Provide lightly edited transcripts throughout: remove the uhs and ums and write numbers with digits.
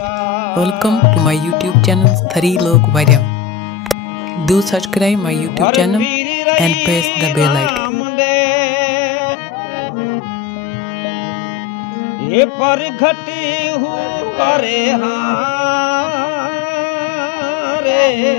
Welcome to my YouTube channel Thari Lok Varyam. Do subscribe my YouTube channel and press the bell icon. ये पर घटी हुआ रे ये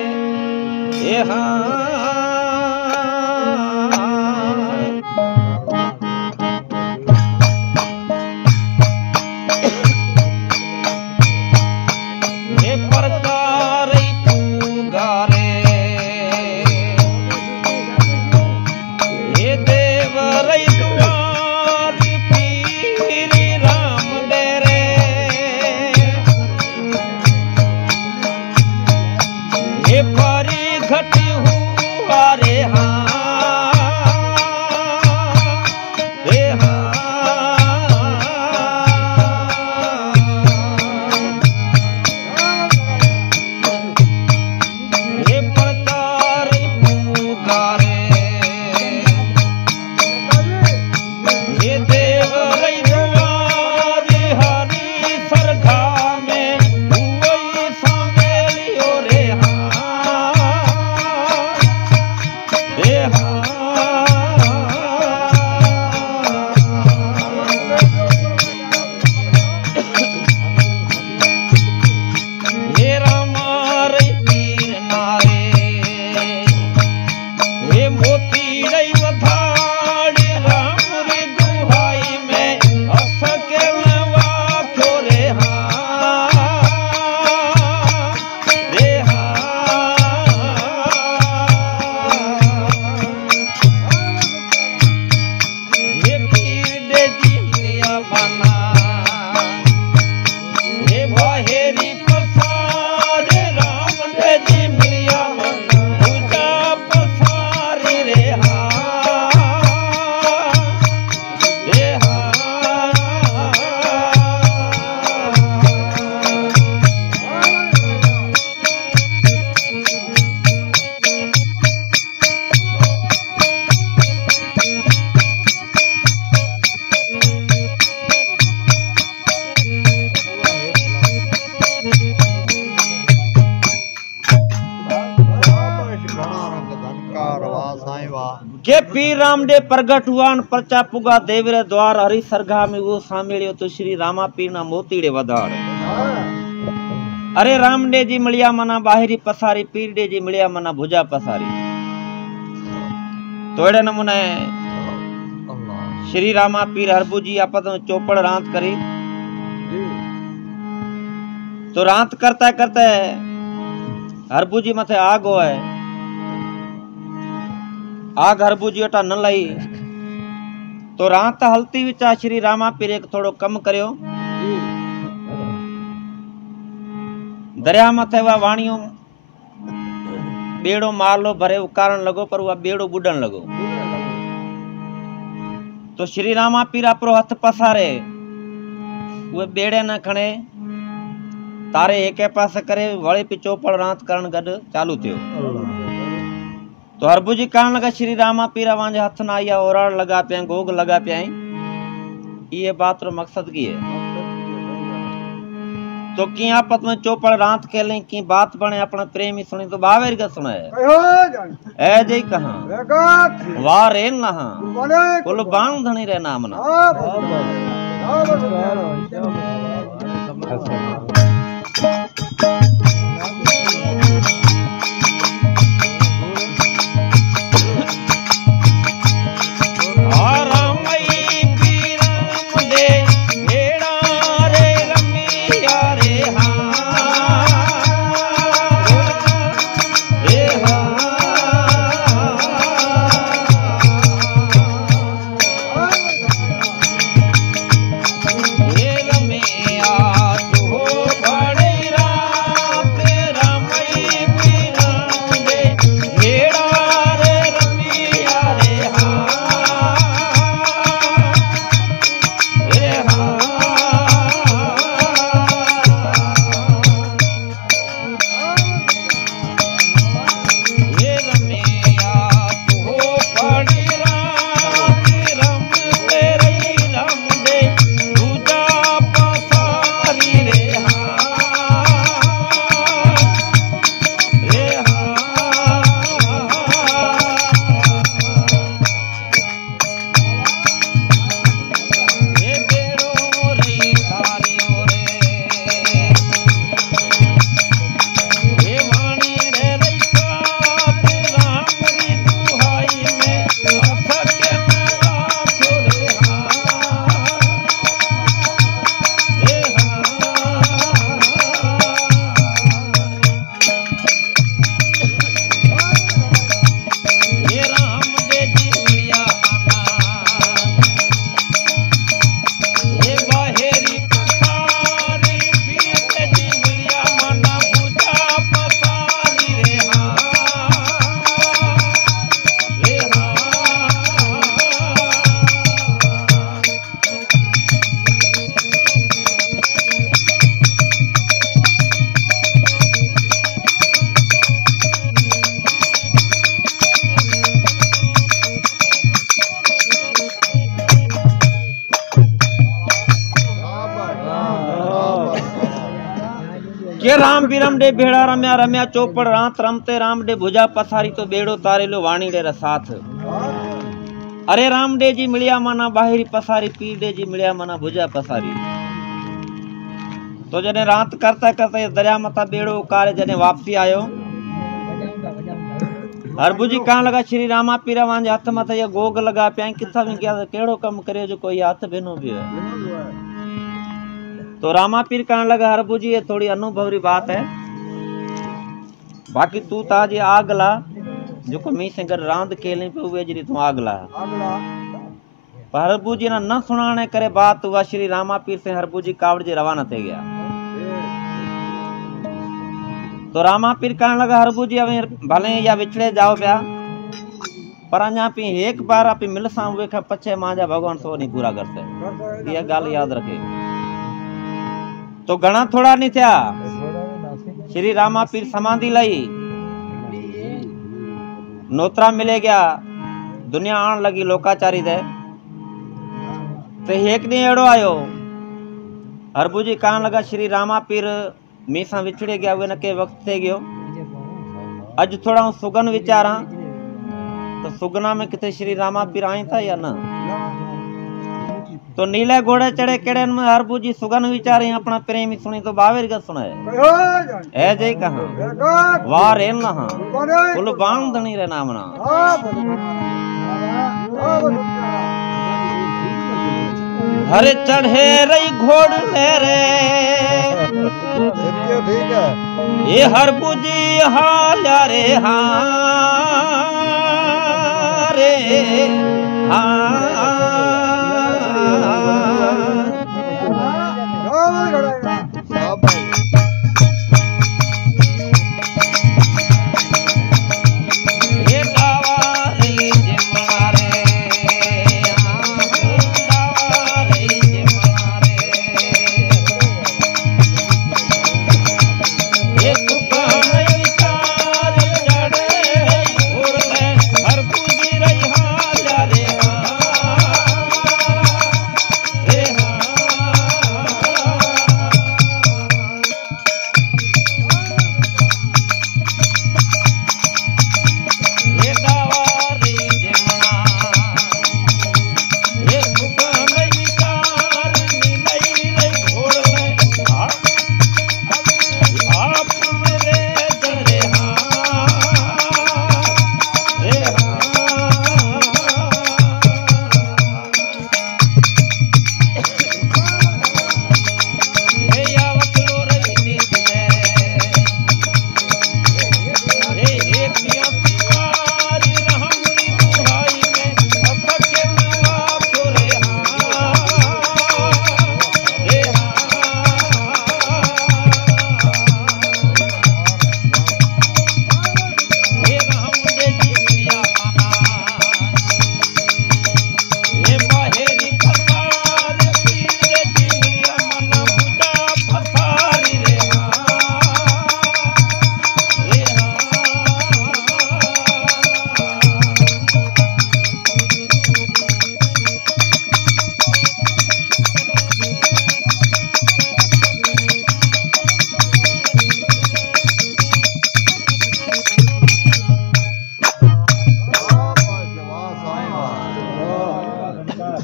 के पीर रामदेव प्रगट हुआ परचा पुगा देवरे द्वार हरि सरगा में वो सामेलियो तो श्री रामा पीर ना मोतीड़े वधाड़। अरे रामदेव जी मिलिया मना बाहरी पसारी, पीर दे जी मिलिया मना भुजा पसारी। तोड़े नमूने श्री रामा पीर हरबू जी आपस में चौपड़ रात करी। तो रात करता करते हरबू जी मथे आग हो है, आग हरबू जी अटा न लाई तो रात हलती विचा श्री रामा पीर एक थोड़ो कम करियो। दरिया मथे वा वाणियों बेड़ो मारलो भरे उकारण लगो पर वह बेड़ो बुडन लगो। तो श्री रामा पीर अपरो हथ पसारे वे बेड़े न खणे तारे एक पास करे वळे पे चौपड़ रात करण गड चालू थियो। तो हरबू जी कहन लगा श्री रामा पीरा वांजे हथ ना आया ओराड़ लगा पिया, गोग लगा पिया। ये बात रो मकसद की है तो की आपत में चौपड़ रात के ले की बात बने अपना प्रेमी सुनी तो बावेर का सुने ए जई कहां वारे नहा कुल बाण धनी रे नाम ना। Oh के राम बीरम डे भेड़ा रम्या रम्या चौपड़ रात रमते राम डे भुजा पसारी तो बेड़ो तारेलो वाणी डे रसाथ अरे राम डे जी मिलिया माना बाहरी पसारी पीर डे जी मिलिया माना भुजा पसारी। तो जने रात करता करता दरिया मथा बेड़ो उकारे जने वापसी आयो हरबुजी कहाँ लगा श्री रामा पीरा वांजे हथ मथे ये गोग लगा पिया किथा भी गया केड़ो कम करे जो कोई हाथ भेनो भी है। तो रामा पीर कहने लगा हरबुजी ये थोड़ी अनुभवरी बात है बाकी तू ताज ये आगला जो को मी से गड रांद खेलने पे हुए जी तू आगला पर हरबुजी ना न सुनाने करे बात हुआ श्री रामा पीर से हरबुजी कावड़ जी रवाना थे गया। तो रामा पीर कहने लगा हरबुजी अब भले या विछड़े जाओ पिया पर अञा पी एक बार आप मिल सा हुए का पछे मांजा भगवान सो नहीं पूरा करते ये गाल याद रखे। तो घना थोड़ा नहीं था श्री रामा पीर समाधि लाई नोतरा मिले गया दुनिया आन लगी लोकाचारी दे तो एक नहीं एड़ो आयो हरबुजी कहने लगा श्री रामा पीर मी सा विछड़े गया वे न के वक्त थे गयो अज थोड़ा सुगन विचारा तो सुगना में किथे श्री रामा पीर आई था या ना। तो नीले घोड़े चढ़े केड़े में हरबुजी सुगन विचारे अपना प्रेमी सुनी तो बावेर का सुनाए है जय कहा वाह रेल ना कुल बांधनी रे नामना हरे चढ़े रही घोड़ ले रे ये हरबुजी हाल्या रे रे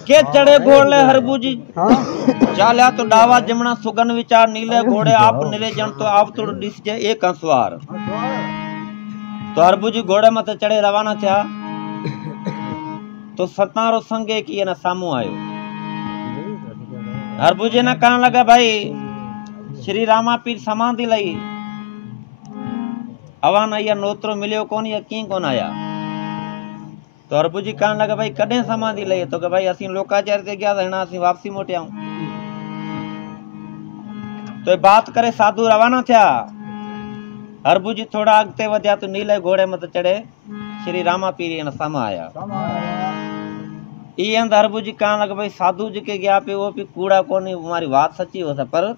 के चढ़े घोड़े हरबुजी चाल्या तो डावा जमना सुगन विचार नीले घोड़े आप नीले जन तो आप तो डिस जे एक अंसवार। तो हरबुजी घोड़े मत चढ़े रवाना था तो सतारो संगे की ना सामू आयो। हरबुजी ने कहने लगा भाई श्री रामा पीर समाधि लई अवान या नोत्रो मिलियो कौन या की कौन आया। तो हरबुजी कहने लगा भाई कदे समाधि लई तो कि भाई असी लोकाचार ते गया था असी वापसी मोटे आऊं। तो बात करे साधु रवाना था हरबुजी थोड़ा अगते वध्या तो नीले घोड़े मत चढ़े श्री रामा पीर ने समा आया। ई अंद हरबुजी कहने लगा भाई साधु जी के गया पे वो भी कूड़ा कोनी हमारी बात सच्ची हो पर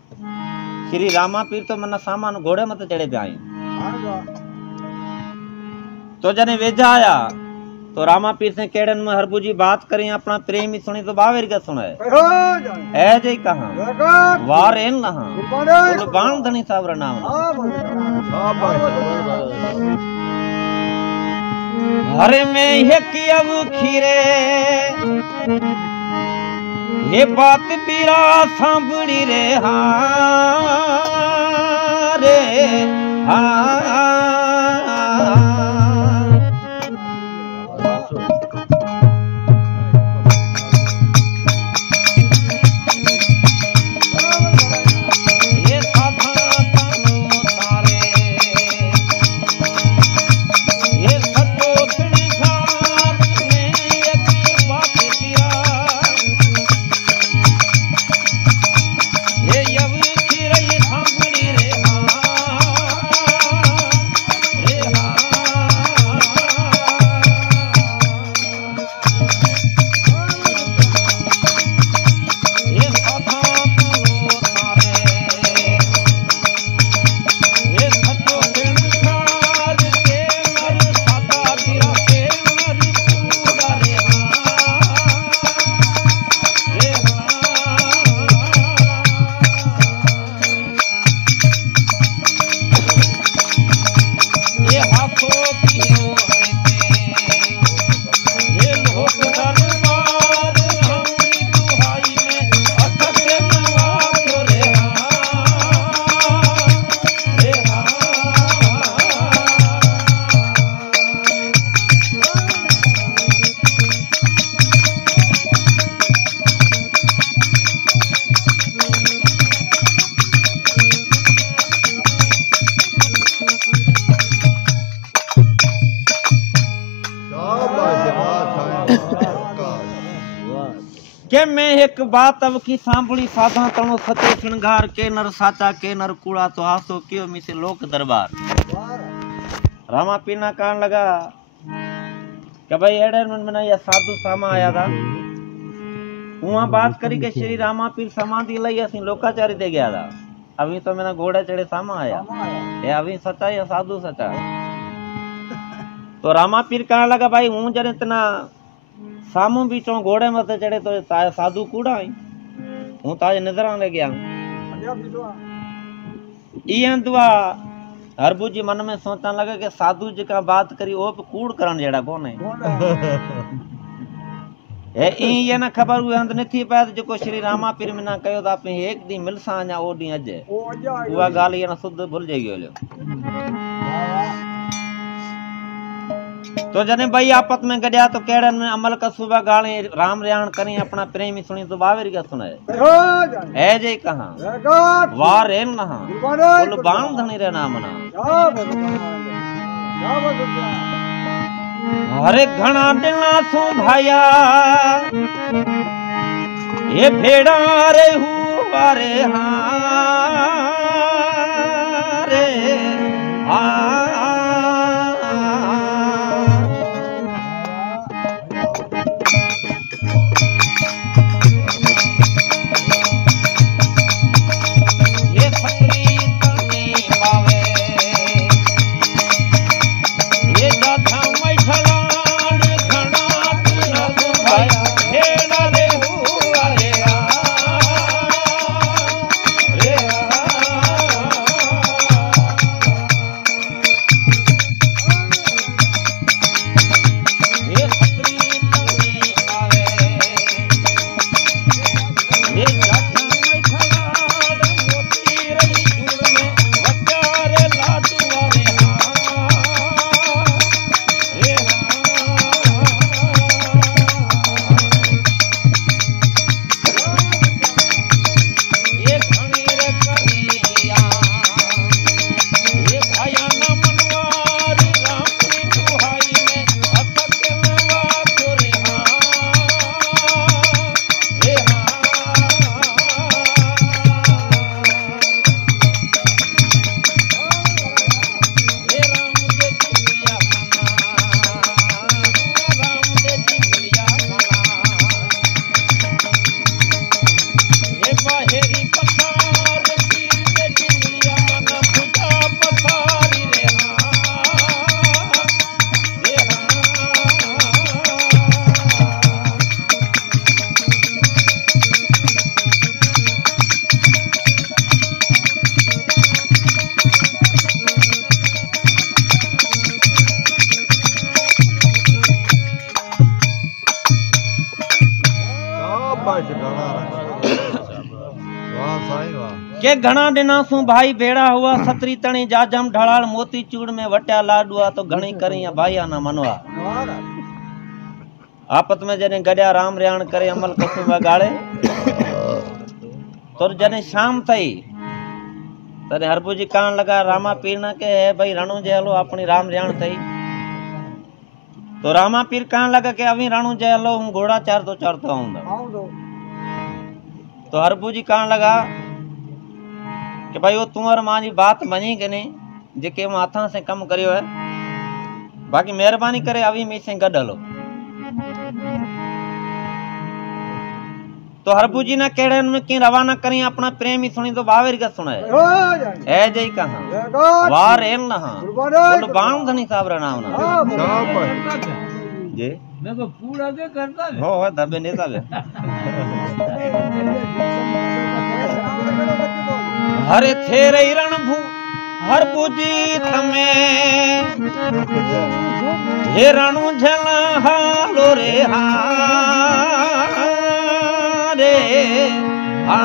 श्री रामा पीर तो मना सामान घोड़े मत चढ़े पे आई। तो जने वेजा आया तो रामा पीर से केड़न में हरबू जी बात करें अपना प्रेम ही सुनी तो बावेर का सुनाए ऐ जय कहा वार एन नहा बोल बाण धनी सावरा नाम हरे में ये कियव खीरे ये बात पीरा सांभड़ी रे रे के मैं एक बात अब की सांभली साधा तणो सत्य श्रृंगार के नर साचा के नर कूड़ा तो आसो कियो मिसे लोक दरबार रामा पीना कहन लगा कि भाई एडर मन में या साधु सामा आया था वहां बात करी के श्री रामा पीर समाधि लई असि लोकाचारी दे गया था अभी तो मेरा घोड़ा चढ़े सामा आया ये अभी सच्चा या साधु सच्चा तो रामा पीर कहन लगा भाई हूं जरे इतना सामू बीचों घोड़े मत चढ़े तो साधु कूड़ा आई हूं ताजे नजर आने गया इं दुआ हरबू जी मन में सोचने लगे कि साधु जी का बात करी वो कूड़ करण जेड़ा कौन है ये ना खबर हुई अंत नहीं पाया जो श्री रामा पीर में ना कहो तो आपने एक दी मिलसा या ओ दी अज वो गाल ये ना शुद्ध भूल जाएगी तो जने भाई आपत में गड्या तो केड़न में अमल का सुबह गाले राम रयान करी अपना प्रेमी सुनी तो बावेरी का सुनाए ऐ जय कहा वार एन नहा बोल बाण धनी रे नाम ना हरे घना दिना सो भाया ये भेड़ा रे हुआ रे रे घणा डिना सु भाई भेड़ा हुआ सतरी तणी जाजम ढलाल मोती चूड़ में वट्या लाडुआ तो घणी करी भाईया ना मनवा आपत में जने गड्या राम रियाण करे अमल कसुमा गाले तो जने शाम थई तने हरबूजी कान लगा रामा पीर ना के है भाई रणु जे हलो अपनी राम रियाण थई तो रामा पीर कान लगा के अभी रणु जे हलो हूं घोड़ा चारतो आऊंगा तो हरबूजी कान लगा कि भाई वो तुम्हार मां जी बात मनी के नहीं जेके माथा से कम करियो है बाकी मेहरबानी करे अभी मी से गड हलो तो हरबूजी ने केड़े में की रवाना करी अपना प्रेम ही सुनी तो बावेरी का सुनाए ए जई कहां वार एल ना बोल बाण धनी साहब रा नाम ना जी मैं को पूरा के करता है हो दबे नेता वे हरे थेरे रणभू हरबूजी तमे हे रणु झला हालो रे हा रे हा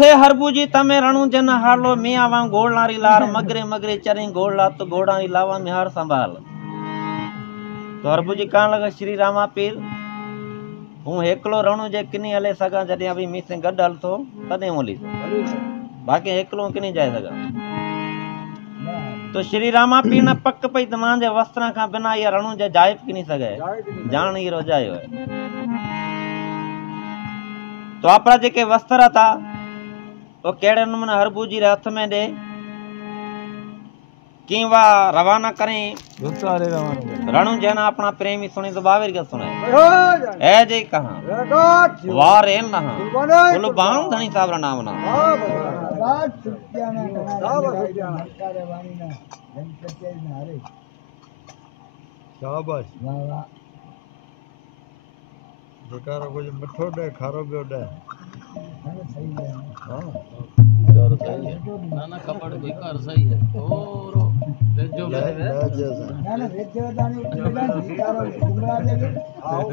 थे हरबूजी तमे रणु जन हालो मिया वां गोड़लारी लार मगरे मगरे चरी गोड़ला तो गोड़ारी लावा मिहार संभाल तो हरबूजी कान लगा श्री रामा पीर हूं एकलो रणु जे किनी हले सगा जदे अभी मी से गड हल तो तदे मोली बाकी एकलो किनी जाए सगा तो श्री रामा पीर ने पक पई तमान जे वस्त्रा का बिना ये रणु जे जायब किनी सगे जान ही रोजायो है तो आपरा जे के वस्त्र था वो केड़े नमूने हरबूजी रे हाथ में दे की वा रवाना करें रणु जना अपना प्रेमी सुनी तो बावेर का सुने ए जे कहां वार एल ना बोलो बाण धनी साहब रा नाम ना शाबाश बेकार को मठो दे खारो बियो दे हां कर सही है ना ना कपड़ बेकार सही है और जो ना ना रेजो दानी बेकार घुमरा दे आओ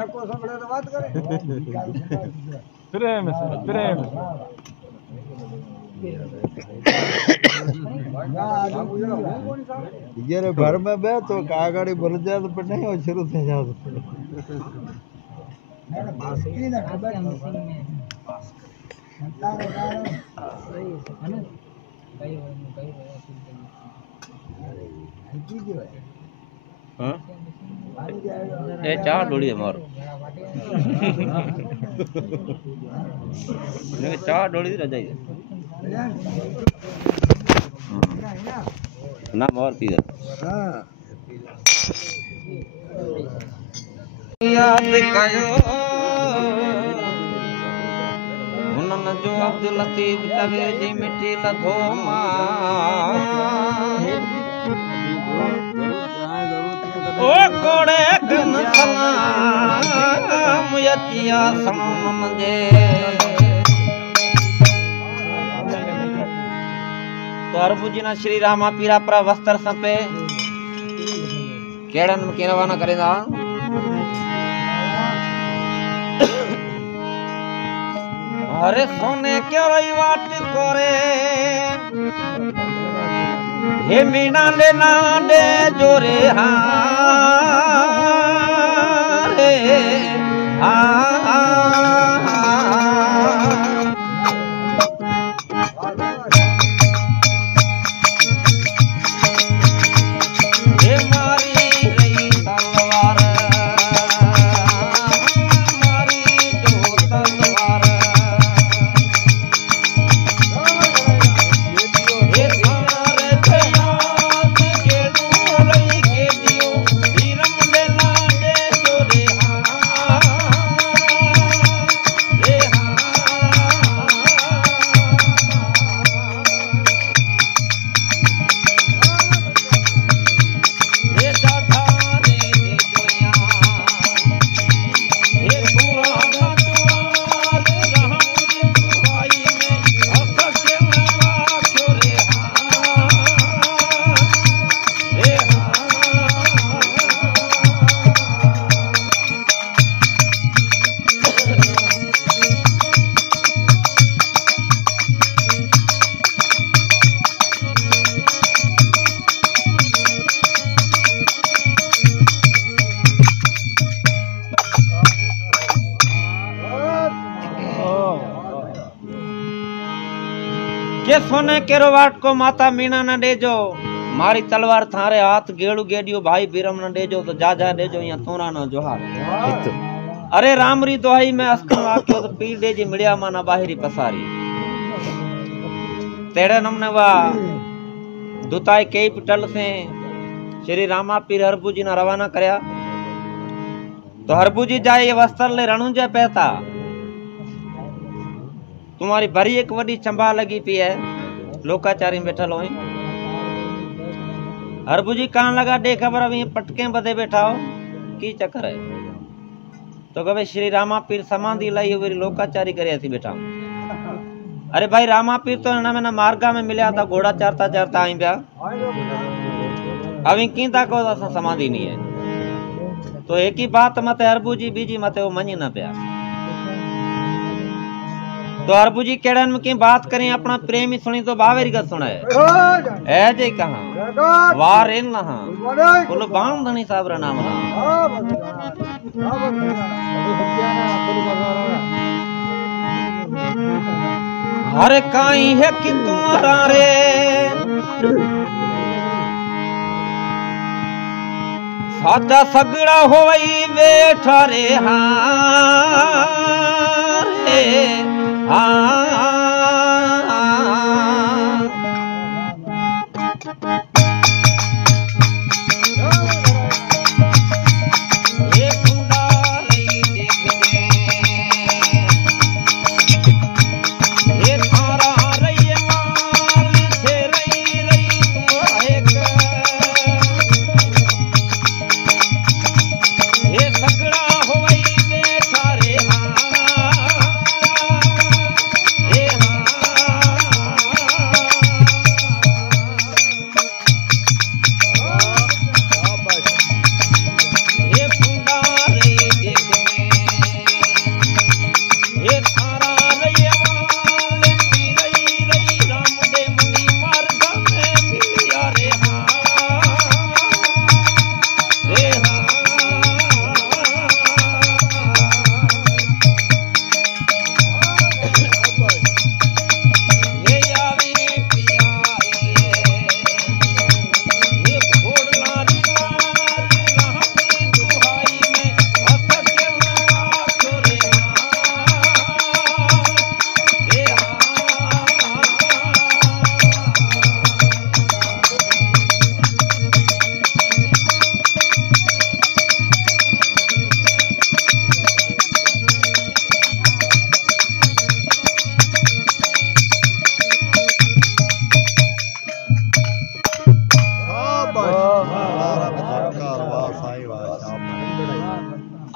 नको संगड़े तो बात करे प्रेम ये घर में बे तो कागड़ी भर जाए तो नहीं हो शुरू से जाओ ए चार डोली मार चार डोली रजाई ना मोर पी याद कयो हुनन जो अब्दुल लतीफ तवे जी मिठी लथो मां ओ कोड़े कन सलाम यतिया समन जे तो हरभुजी ना श्री रामा पीरा पर वस्त्र संपे केड़न में रवाना करेगा अरे सोने क्यों रही वाट कोरे हे मीना लेना दे जोरे रे के सोने केरो वाट को माता मीना न देजो मारी तलवार थारे हाथ गेड़ू गेडियो भाई बीरम न देजो तो जा जा देजो या तोरा न जोहार अरे रामरी दोहाई में अस्कन वाक्यो तो पीर देजी मिड़िया माना बाहरी पसारी तेरे नमने वा दुताई कई पटल से श्री रामा पीर हरभुजी ने रवाना करया तो हरभुजी जाए ये वस्त्र ले रणुंजे पहता तुम्हारी भरी एक वडी चंबा लगी पी है लोकाचारी बैठल हो हरभुजी कान लगा दे खबर अभी पटके बदे बैठा हो की चक्कर है तो कहे श्री रामा पीर समाधि लाई हुई लोकाचारी करे थी बैठा अरे भाई रामा पीर तो इन्हें ना मार्गा में मिला था घोड़ा चारता चारता आई ब्या अभी की ताको समाधि नहीं है तो एक ही बात मत हरभुजी बीजी मत वो मनी ना पिया तो हरभुजी केड़न की बात करें अपना प्रेमी सुनी तो बावेरी का सुना है ऐ जे कहा वार इन नहा कुल बाण धनी साहब रा नाम रहा हरे काई है कि तुम्हारा रे सादा सगड़ा होई बैठा रे रे सगड़ा होई बैठा रे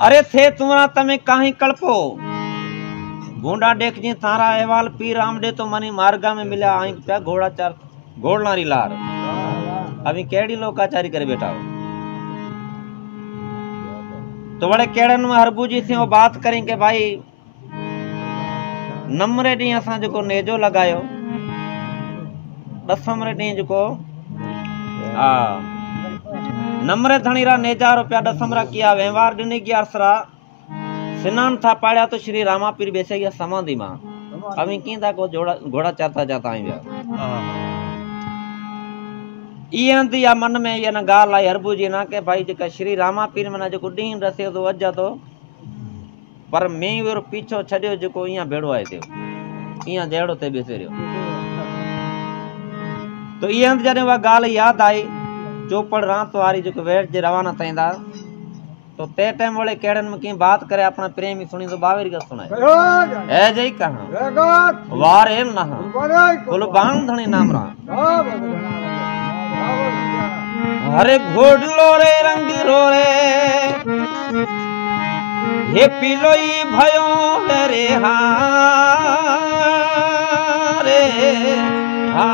अरे थे तुम्हारा तमे काहीं कल्पो गोंडा देख जी थारा अहवाल पी राम दे तो मनी मार्गा में मिला आई क्या घोड़ा चार घोड़नारी लार अभी केड़ी लोकाचारी करे बैठा हो तो बड़े केड़न में हरबू जी से वो बात करें कि भाई नम्रे डी असा जो नेजो लगायो दसमरे डी जो नम्रे धनीरा नेजा रुपया दसमरा किया व्यवहार दिनी की अरसरा स्नान था पाड़ा तो श्री रामा पीर बेसे गया समाधि मां अभी की था को घोड़ा चरता जाता आई ईंदी या मन में ये न गाल आई हरबू जी ना के भाई जेका श्री रामा पीर मना जो डीन रसे तो अज तो पर मैं वो पीछो छड़ियो जो इया भेड़ो आए थे इया जेड़ो ते बेसे रियो तो ईंद जने वा गाल याद आई चौपड़ रात वारी जो वेट जे रवाना थींदा तो ते टाइम वाले केड़न में की बात करे अपना प्रेमी सुनी तो बावेरी का सुनाए ए जई कहां वार एम ना कुलबान धनी नाम रा अरे घोड़लो रे रंग रो रे हे पिलोई भयो रे हा रे हा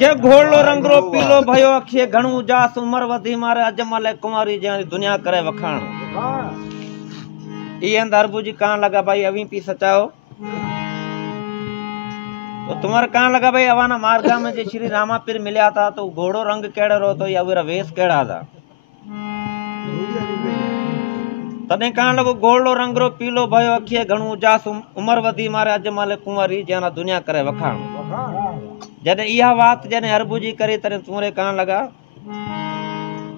के घोड़ो रंगरो पीलो भयो अखिए घणू जास उमर वधी मारे अजमल कुंवारी जन दुनिया करे वखाण ये हरबू जी कहां लगा भाई अभी पी सचाओ तो तुम्हारे कहां लगा भाई अवाना मार्गा में जे श्री रामा पीर मिलया था तो घोड़ो रंग केड़ो रो तो या वेरा वेश केड़ा था तने कहां लगो घोड़ो रंगरो पीलो भयो अखिए घणू जास उमर वधी मारे अजमल कुंवारी जन दुनिया करे वखाण जने यह बात जने हरबू जी करे तने तुम्हारे कहां लगा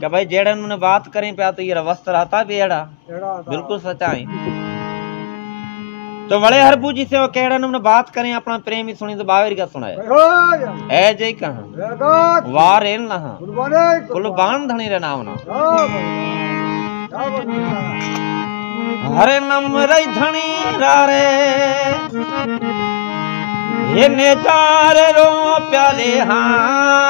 कि भाई जेड़न ने बात करें पे तो ये वस्त्र आता भी एड़ा बिल्कुल सच्चाई तो बड़े हरबू जी से वो केड़न ने बात करें अपना प्रेमी सुनी तो बावेरी का सुनाए ए जई कहां वार एल ना कुलबान धनी रे नाम ना हरे नम रई धनी रारे ये नेतारे रो प्याले हारे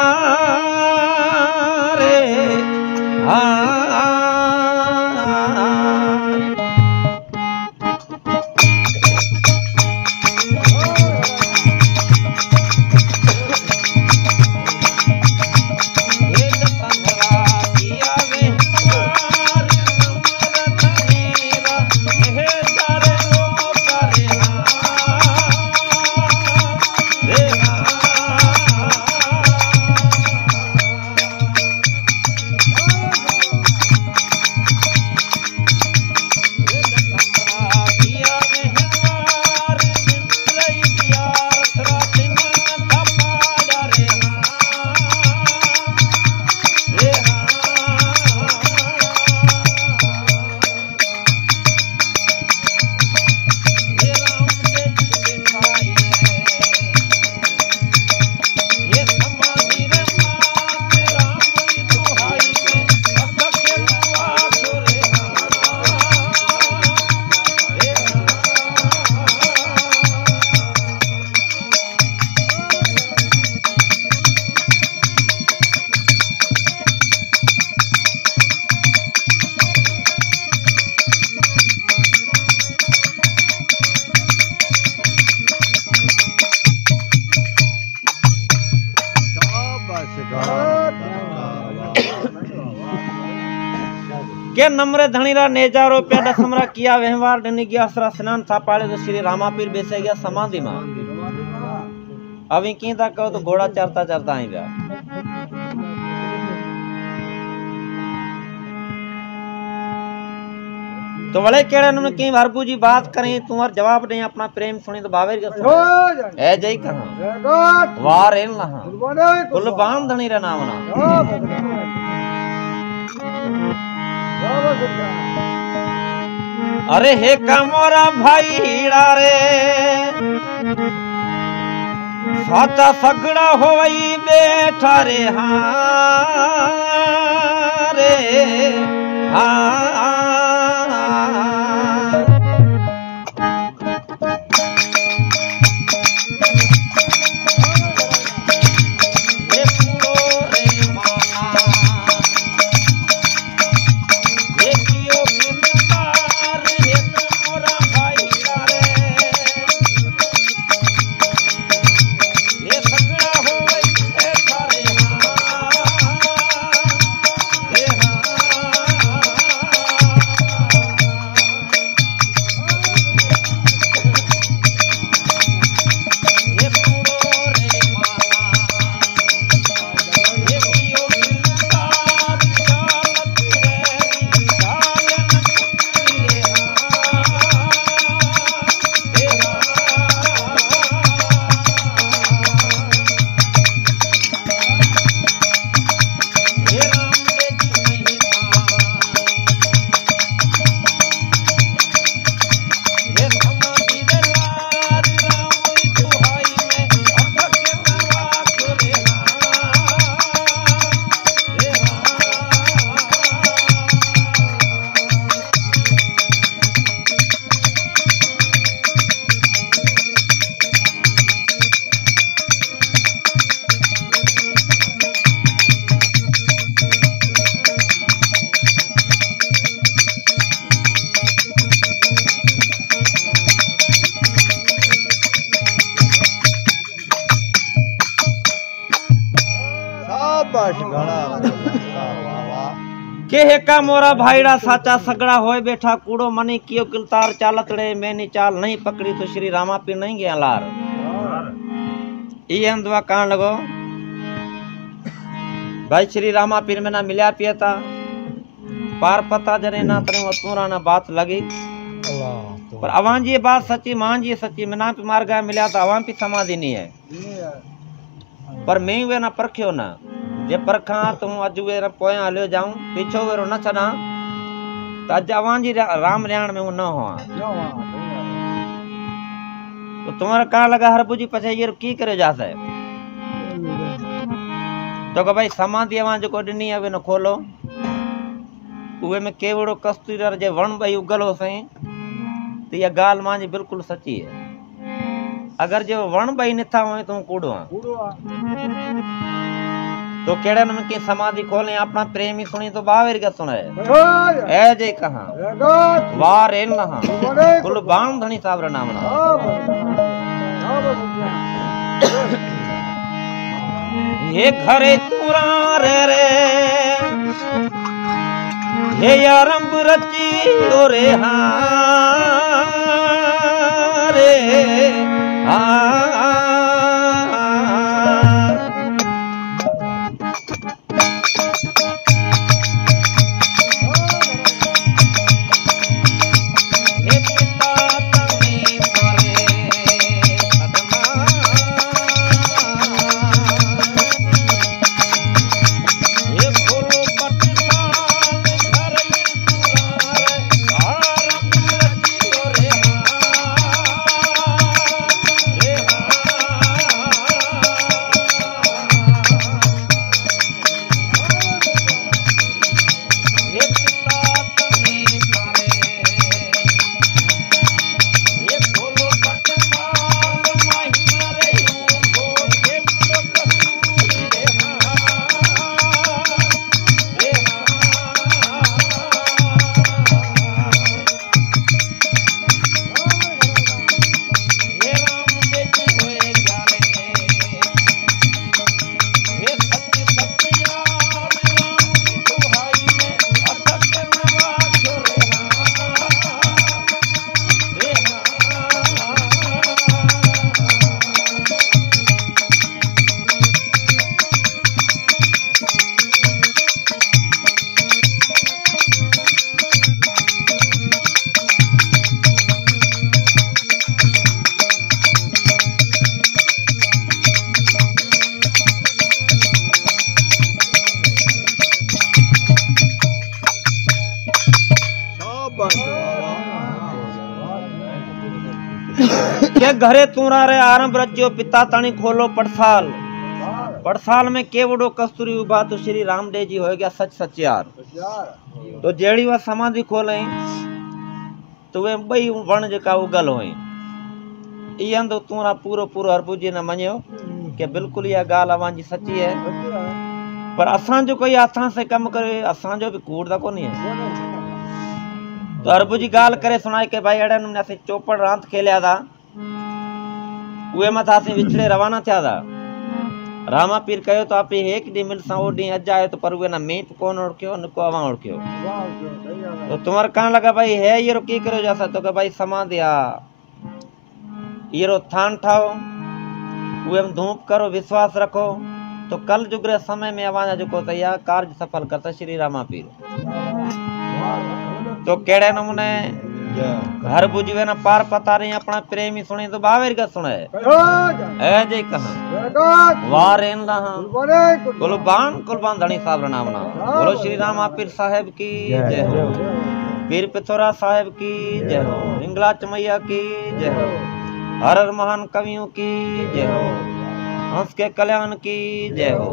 नम्र धनीरा नेजारो पे दसमरा किया व्यवहार डनी गया असरा स्नान था पाले तो श्री रामा पीर बेसे गया समाधि में अभी की था कहो तो घोड़ा चरता चरता आई गया तो बड़े केड़े उन्होंने की हरबू जी बात करें तुम्हार जवाब नहीं अपना प्रेम सुनी तो बावेर के सुने ए जई कहां वार एल ना कुलबान धनी रे नाम ना अरे हे कमोरा भाई हीड़ा रे साचा सगड़ा होई बैठा रे हाँ रे हाँ के हेका मोरा भाईड़ा साचा सगड़ा होए बैठा कूड़ो मनी कियो किलतार चालत रे मैंने चाल नहीं पकड़ी तो श्री रामा पीर नहीं गया लार ये अंधवा कहां लगो भाई श्री रामा पीर में ना मिला पिया था पार पता जने ना तने वतूरा ना बात लगी पर अवान जी बात सच्ची मान जी सच्ची में ना मार गया मिला तो अवान भी समाधि नहीं है पर मैं वे ना परख्यो ना जे परखा तो हूं अज वे पोया हलियो जाऊं पीछो वेरो न छना तो अज अवान जी राम रियाण में हूं न हुआ तो तुम्हारा कहा लगा हरबू जी पछे ये की करे जासे तो का भाई समाधि अवान जो को दिनी है वे न खोलो उवे में केवड़ो कस्तूरी जे वण भाई उगलो सई तो ये गाल मां जी बिल्कुल सच्ची है अगर जो वण भाई नथा होए तो कूड़ो तो केड़े न की समाधि खोले अपना प्रेमी सुनी तो बावेर का सुने ए जे कहां वार एल ना कुलबान धनी साहब रे नाम ना ये घरे तुरा रे हे आरंभ रची ओरे हां रे हां के घरे तूरा रे आरंभ रच्यो पिता ताणी खोलो पड़साल पड़साल में केवड़ो कस्तूरी उभा तो श्री रामदेव जी हो गया सच सचियार। तो जेड़ी वह समाधि खोले तो वे बई वण जेका उगल हुई इयं तो तूरा पूरो पूरो हरभुजी ने मनियो कि बिल्कुल यह गाल अवां जी सच्ची है। पर असां जो कोई असां से कम करे असां जो भी कूड़दा को नहीं है। तो हरभुजी गाल करे सुनाए के भाई अड़े नमूने असीं चौपड़ रांत खेलिया था उहे मथा असीं विछड़े रवाना थिया था। रामा पीर कहो तो आप एक डी मिलसा ओ डी अज आयो तो पर उहे ना मीत कोन ओळख्यो न को अवां ओळख्यो। तो तुम्हार कहण लगा भाई है ये की करो जैसा तो के भाई समाधि आ ये थान ठाओ उहे धूप करो विश्वास रखो तो कल जुगरे समय में अवां जो को तैयार कार्य सफल करता श्री रामा पीर। तो केड़े नमूने हर बुझवे ना पार पता नहीं अपना प्रेमी सुने तो बावेर का सुने ए जे कहा वारेन लहा कुलबान धनी साहब नाम ना बोलो श्री रामा पीर साहब की जय हो। पीर पिथौरा साहब की जय हो। हिंगला चमैया की जय हो। हर हर महान कवियों की जय हो। हंस के कल्याण की जय हो।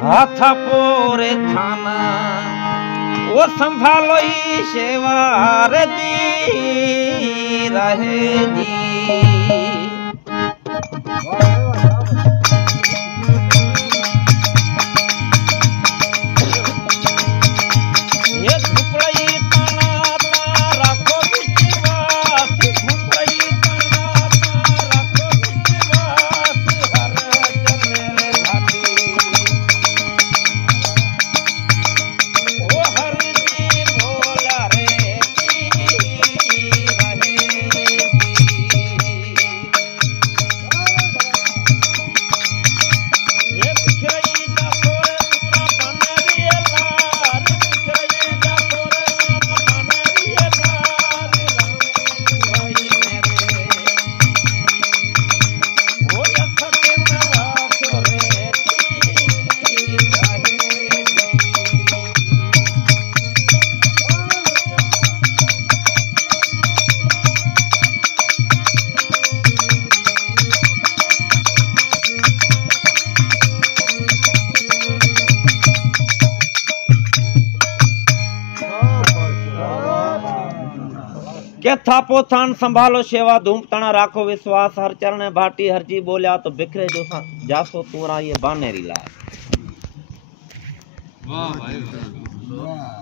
हाथ पोरे थाना वो संभालो ही शेवार जी रहे जी। के थापो थान संभालो सेवा धूम तना राखो विश्वास हर चरण भाटी हर जी बोलिया तो बिखरे जो जासो तूरा ये बानेरी ला। वाह भाई वाह।